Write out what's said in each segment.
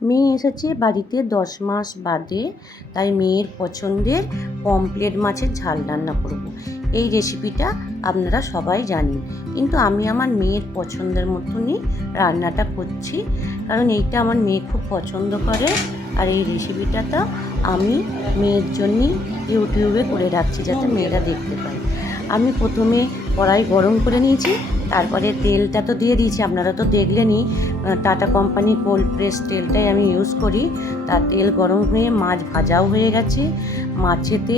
মেয়ে এসেছে বাড়িতে 10 মাস বাদে, তাই মেয়ের পছন্দের পমফ্রেট মাছের ঝাল রান্না করব। এই রেসিপিটা আপনারা সবাই জানেন, কিন্তু আমি আমার মেয়ের পছন্দের মতনই রান্নাটা করছি, কারণ এইটা আমার মেয়ে খুব পছন্দ করে। আর এই রেসিপিটা তো আমি মেয়ের জন্যই ইউটিউবে করে রাখছি, যাতে মেয়েরা দেখতে পায়। আমি প্রথমে কড়াই গরম করে নিয়েছি, তারপরে তেলটা তো দিয়ে দিয়েছি, আপনারা তো দেখলেনই। টাটা কোম্পানির কোল্ড প্রেস তেলটাই আমি ইউজ করি। তার তেল গরম হয়ে মাছ ভাজাও হয়ে গেছে। মাছেতে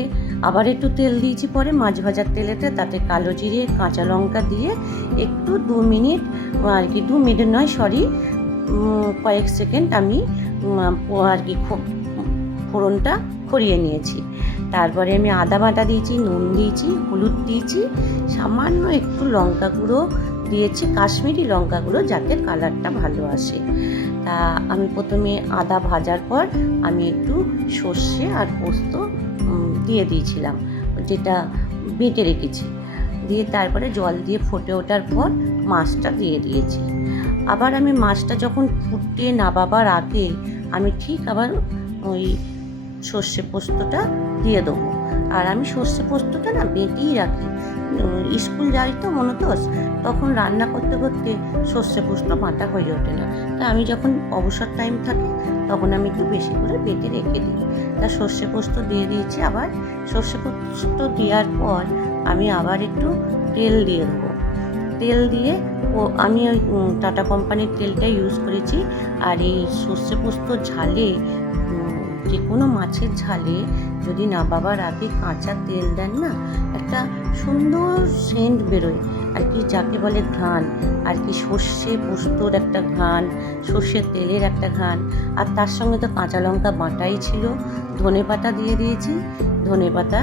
আবার একটু তেল দিয়েছি পরে মাছ ভাজার তেলেতে, তাতে কালো জিরে কাঁচা লঙ্কা দিয়ে একটু 2 মিনিট, আর কি 2 মিনিট নয় সরি, কয়েক সেকেন্ড আমি আর কি ফোড়নটা করিয়ে নিয়েছি। তারপরে আমি আদা বাটা দিয়েছি, নুন দিয়েছি, হলুদ দিয়েছি, সামান্য একটু লঙ্কা গুঁড়ো দিয়েছি, কাশ্মীরি লঙ্কা গুঁড়ো, যাতে কালারটা ভালো আসে। তা আমি প্রথমে আদা ভাজার পর আমি একটু সর্ষে আর পোস্ত দিয়ে দিয়েছিলাম, যেটা বেটে রেখেছি, দিয়ে তারপরে জল দিয়ে ফুটে ওঠার পর মাছটা দিয়ে দিয়েছি। আবার আমি মাছটা যখন ফুটে নাবাবার আগে আমি ঠিক আবার ওই সর্ষে পোস্তটা দিয়ে দেবো। আর আমি সর্ষে পোস্তটা না বেটেই রাখি, স্কুল যাই তো মনোতোষ, তখন রান্না করতে করতে সর্ষে পোস্ত বাটা হয়ে ওঠে না। তা আমি যখন অবসর টাইম থাকে তখন আমি একটু বেশি করে বেটে রেখে দিই। তা সর্ষে পোস্ত দিয়ে দিয়েছি। আবার সর্ষে পোস্ত দেওয়ার পর আমি আবার একটু তেল দিয়ে দেবো। তেল দিয়ে আমি ওই টাটা কোম্পানির তেলটা ইউজ করেছি। আর এই সর্ষে পোস্ত ঝালে, যে কোনো মাছের ঝালে যদি নাবাবার আগে কাঁচা তেল দেন না, একটা সুন্দর সেন্ট বেরোয় আর কি, যাকে বলে ঘ্রাণ আর কি। সর্ষে পোস্তর একটা ঘ্রাণ, সর্ষের তেলের একটা ঘ্রাণ, আর তার সঙ্গে তো কাঁচা লঙ্কা বাটাই ছিল। ধনেপাতা দিয়ে দিয়েছি। ধনেপাতা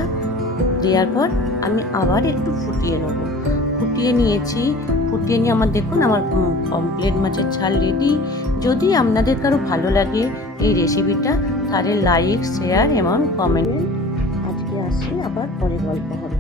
দেওয়ার পর আমি আবার একটু ফুটিয়ে নেব। ফুটিয়ে নিয়েছি। ফুটিয়ে নিয়ে আমার দেখুন আমার পমফ্রেট মাছের ঝাল রেডি। যদি আপনাদের কারো ভালো লাগে এই রেসিপিটা, তাহলে লাইক, শেয়ার এবং কমেন্ট। আজকে আসি, আবার পরে গল্প হবে।